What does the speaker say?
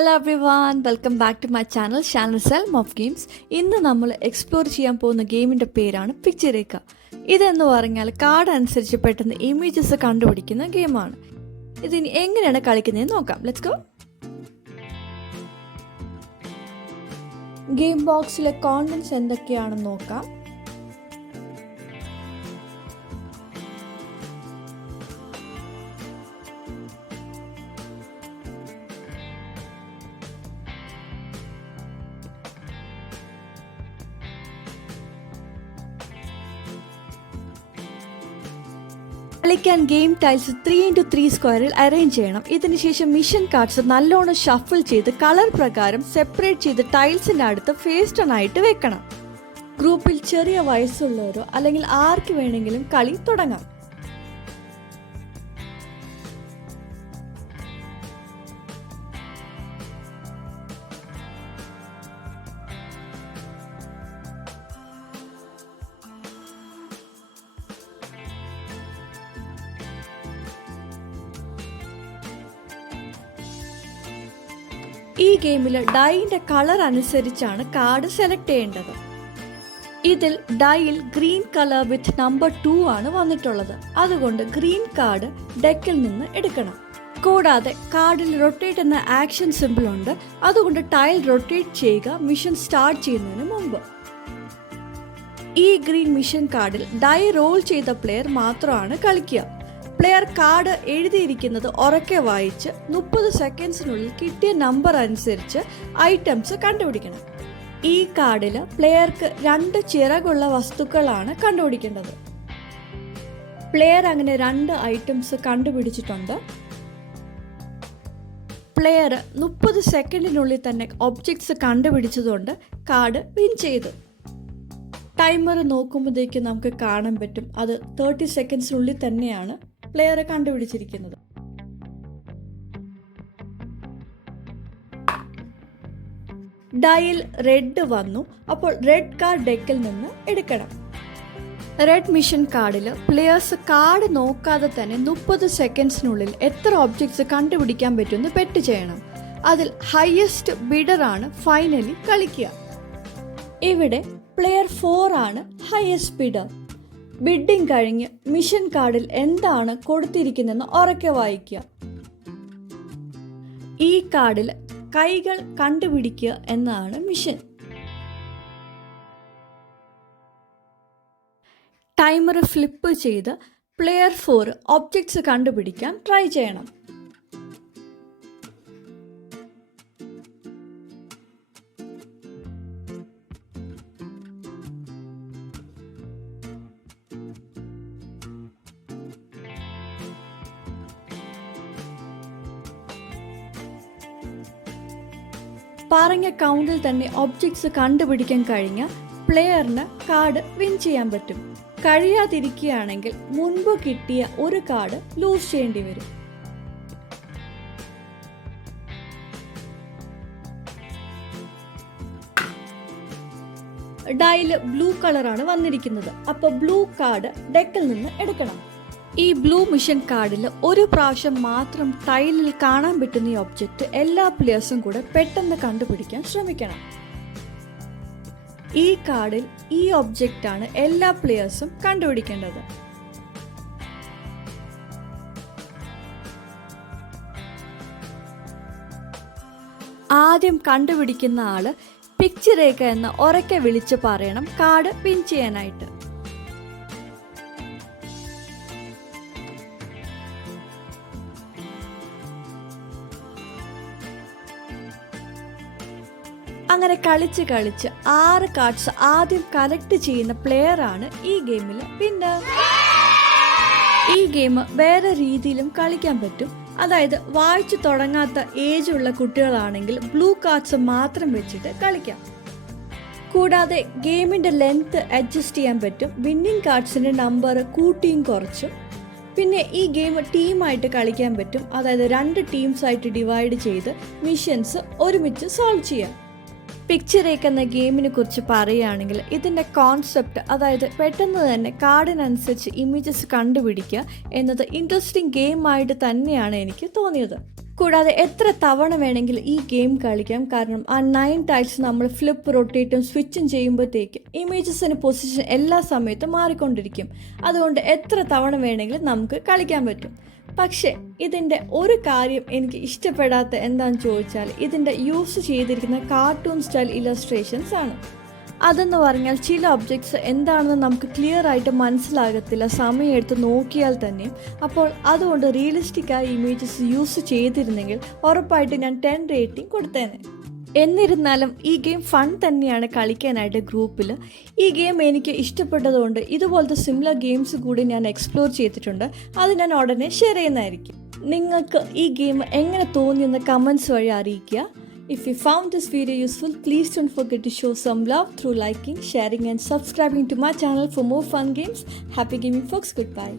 Hello everyone, welcome back to my channel സെൽം of games. ഇന്ന് നമ്മൾ എക്സ്പ്ലോർ ചെയ്യാൻ പോകുന്ന ഗെയിമിൻ്റെ പേരാണ് പിക്ചറേക്ക. ഇതെന്ന് പറഞ്ഞാൽ കാർഡ് അനുസരിച്ച് പെട്ടെന്ന് ഇമേജസ് കണ്ടുപിടിക്കുന്ന ഗെയിമാണ്. ഇതിന് എങ്ങനെയാണ് കളിക്കുന്നതെന്ന് നോക്കാം. Let's go. ഗെയിം ബോക്സിലെ കോണ്ടൻസ് എന്തൊക്കെയാണെന്ന് നോക്കാം. കളിക്കാൻ ഗെയിം ടൈൽസ് 3x3 സ്ക്വയറിൽ അറേഞ്ച് ചെയ്യണം. ഇതിനുശേഷം മിഷൻ കാർഡ്സ് നല്ലോണം ഷഫിൾ ചെയ്ത് കളർ പ്രകാരം സെപ്പറേറ്റ് ചെയ്ത് ടൈൽസിൻ്റെ അടുത്ത് ഫേസ് ടേൺ ആയിട്ട് വെക്കണം. ഗ്രൂപ്പിൽ ചെറിയ വയസ്സുള്ളവരോ അല്ലെങ്കിൽ ആർക്ക് വേണമെങ്കിലും കളി തുടങ്ങാം. ഈ ഗെയിമിൽ ഡൈൻ്റെ കളർ അനുസരിച്ചാണ് കാർഡ് സെലക്ട് ചെയ്യേണ്ടത്. ഇതിൽ ഡൈയിൽ ഗ്രീൻ കളർ വിത്ത് നമ്പർ 2 ആണ് വന്നിട്ടുള്ളത്. അതുകൊണ്ട് ഗ്രീൻ കാർഡ് ഡെക്കിൽ നിന്ന് എടുക്കണം. കൂടാതെ കാർഡിൽ റൊട്ടേറ്റ് എന്ന ആക്ഷൻ സിമ്പിൾ ഉണ്ട്. അതുകൊണ്ട് ടൈൽ റൊട്ടേറ്റ് ചെയ്യുക മിഷൻ സ്റ്റാർട്ട് ചെയ്യുന്നതിന് മുമ്പ്. ഈ ഗ്രീൻ മിഷൻ കാർഡിൽ ഡൈ റോൾ ചെയ്ത പ്ലെയർ മാത്രമാണ് കളിക്കുക. പ്ലെയർ കാർഡ് എഴുതിയിരിക്കുന്നത് ഉറക്കെ വായിച്ച് 30 സെക്കൻഡ്സിനുള്ളിൽ കിട്ടിയ നമ്പർ അനുസരിച്ച് ഐറ്റംസ് കണ്ടുപിടിക്കണം. ഈ കാർഡിൽ പ്ലെയർക്ക് 2 ചിറകുള്ള വസ്തുക്കളാണ് കണ്ടുപിടിക്കേണ്ടത്. പ്ലെയർ അങ്ങനെ 2 ഐറ്റംസ് കണ്ടുപിടിച്ചിട്ടുണ്ട്. പ്ലെയർ 30 സെക്കൻഡിനുള്ളിൽ തന്നെ ഒബ്ജക്ട്സ് കണ്ടുപിടിച്ചതുകൊണ്ട് കാർഡ് വിൻ ചെയ്തു. ടൈമർ നോക്കുമ്പോഴത്തേക്ക് നമുക്ക് കാണാൻ പറ്റും അത് 30 സെക്കൻഡ്സിനുള്ളിൽ തന്നെയാണ് പ്ലെയറെ കണ്ടുപിടിച്ചിരിക്കുന്നത്. ഡൈയിൽ റെഡ് വന്നു. അപ്പോൾ റെഡ് കാർഡ് ഡെക്കിൽ നിന്ന് എടുക്കണം. റെഡ് മിഷൻ കാർഡിൽ പ്ലെയേഴ്സ് കാർഡ് നോക്കാതെ തന്നെ 30 സെക്കൻഡ്സിനുള്ളിൽ എത്ര ഒബ്ജക്ട്സ് കണ്ടുപിടിക്കാൻ പറ്റുമെന്ന് ബെറ്റ് ചെയ്യണം. അതിൽ ഹയസ്റ്റ് ബിഡറാണ് ഫൈനലി കളിക്കുക. ഇവിടെ പ്ലെയർ 4 ആണ് ഹയസ്റ്റ് ബിഡർ. ബിഡിങ് കഴിഞ്ഞ് മിഷൻ കാർഡിൽ എന്താണ് കൊടുത്തിരിക്കുന്നതെന്ന് ഉറക്കെ വായിക്കുക. ഈ കാർഡിൽ കൈകൾ കണ്ടുപിടിക്കുക എന്നാണ് മിഷൻ. ടൈമർ ഫ്ലിപ്പ് ചെയ്ത് പ്ലെയർ 4 ഒബ്ജക്ട്സ് കണ്ടുപിടിക്കാൻ ട്രൈ ചെയ്യണം. പറഞ്ഞ കൗണ്ടിൽ തന്നെ ഒബ്ജക്ട്സ് കണ്ടുപിടിക്കാൻ കഴിഞ്ഞ പ്ലെയറിന് കാർഡ് വിൻ ചെയ്യാൻ പറ്റും. കഴിയാതിരിക്കുകയാണെങ്കിൽ മുൻപ് കിട്ടിയ ഒരു കാർഡ് ലൂസ് ചെയ്യേണ്ടി വരും. ഡൈയിൽ ബ്ലൂ കളറാണ് വന്നിരിക്കുന്നത്. അപ്പോൾ ബ്ലൂ കാർഡ് ഡെക്കിൽ നിന്ന് എടുക്കണം. ഈ ബ്ലൂ മിഷൻ കാർഡിൽ ഒരു പ്രാവശ്യം മാത്രം ടൈലിൽ കാണാൻ പറ്റുന്ന ഈ ഒബ്ജക്റ്റ് എല്ലാ പ്ലെയേഴ്സും കൂടെ പെട്ടെന്ന് കണ്ടുപിടിക്കാൻ ശ്രമിക്കണം. ഈ കാർഡിൽ ഈ ഒബ്ജക്റ്റാണ് എല്ലാ പ്ലെയേഴ്സും കണ്ടുപിടിക്കേണ്ടത്. ആദ്യം കണ്ടുപിടിക്കുന്ന ആള് പിക്ചറേക്ക എന്ന് ഉറക്കെ വിളിച്ച് പറയണം കാർഡ് വിൻ ചെയ്യാനായിട്ട്. അങ്ങനെ കളിച്ച് 6 കാർഡ്സ് ആദ്യം കളക്ട് ചെയ്യുന്ന പ്ലെയർ ആണ് ഈ ഗെയിമിൽ വിന്നർ. ഈ ഗെയിം വേറെ രീതിയിലും കളിക്കാൻ പറ്റും. അതായത് വായിച്ചു തുടങ്ങാത്ത ഏജുള്ള കുട്ടികളാണെങ്കിൽ ബ്ലൂ കാർഡ്സ് മാത്രം വെച്ചിട്ട് കളിക്കാം. കൂടാതെ ഗെയിമിൻ്റെ ലെങ്ത് അഡ്ജസ്റ്റ് ചെയ്യാൻ പറ്റും. വിന്നിംഗ് കാർഡ്സിൻ്റെ നമ്പർ കൂട്ടിയും കുറച്ചും. പിന്നെ ഈ ഗെയിം ടീമായിട്ട് കളിക്കാൻ പറ്റും. അതായത് 2 ടീംസായിട്ട് ഡിവൈഡ് ചെയ്ത് മിഷൻസ് ഒരുമിച്ച് സോൾവ് ചെയ്യാം. പിക്ചറേക്ക് എന്ന ഗെയിമിനെ കുറിച്ച് പറയുകയാണെങ്കിൽ ഇതിൻ്റെ കോൺസെപ്റ്റ്, അതായത് പെട്ടെന്ന് തന്നെ കാർഡിനനുസരിച്ച് ഇമേജസ് കണ്ടുപിടിക്കുക എന്നത് ഇൻട്രസ്റ്റിംഗ് ഗെയിമായിട്ട് തന്നെയാണ് എനിക്ക് തോന്നിയത്. കൂടാതെ എത്ര തവണ വേണമെങ്കിലും ഈ ഗെയിം കളിക്കാം. കാരണം ആ 9 ടൈൽസ് നമ്മൾ ഫ്ലിപ്പ്, റൊട്ടേറ്റും സ്വിച്ചും ചെയ്യുമ്പോഴത്തേക്ക് ഇമേജസിന് പൊസിഷൻ എല്ലാ സമയത്തും മാറിക്കൊണ്ടിരിക്കും. അതുകൊണ്ട് എത്ര തവണ വേണമെങ്കിലും നമുക്ക് കളിക്കാൻ പറ്റും. പക്ഷേ ഇതിൻ്റെ ഒരു കാര്യം എനിക്ക് ഇഷ്ടപ്പെടാത്ത എന്താണെന്ന് ചോദിച്ചാൽ ഇതിൻ്റെ യൂസ് ചെയ്തിരിക്കുന്ന കാർട്ടൂൺ സ്റ്റൈൽ ഇലസ്ട്രേഷൻസ് ആണ്. അതെന്ന് പറഞ്ഞാൽ ചില ഒബ്ജക്ട്സ് എന്താണെന്ന് നമുക്ക് ക്ലിയർ ആയിട്ട് മനസ്സിലാകത്തില്ല സമയമെടുത്ത് നോക്കിയാൽ തന്നെയും. അപ്പോൾ അതുകൊണ്ട് റിയലിസ്റ്റിക്കായ ഇമേജസ് യൂസ് ചെയ്തിരുന്നെങ്കിൽ ഉറപ്പായിട്ട് ഞാൻ 10 റേറ്റിംഗ് കൊടുത്തേനെ. എന്നിരുന്നാലും ഈ ഗെയിം ഫൺ തന്നെയാണ് കളിക്കാനായിട്ട് ഗ്രൂപ്പിൽ. ഈ ഗെയിം എനിക്ക് ഇഷ്ടപ്പെട്ടതുകൊണ്ട് ഇതുപോലത്തെ സിമിലർ ഗെയിംസ് കൂടി ഞാൻ എക്സ്പ്ലോർ ചെയ്തിട്ടുണ്ട്. അത് ഞാൻ ഉടനെ ഷെയർ ചെയ്യുന്നതായിരിക്കും. നിങ്ങൾക്ക് ഈ ഗെയിം എങ്ങനെ തോന്നിയെന്ന് കമൻറ്റ്സ് വഴി അറിയിക്കുക. If you found this video useful, please don't forget to show some love through liking, sharing and subscribing to my channel for more fun games. Happy gaming folks, goodbye.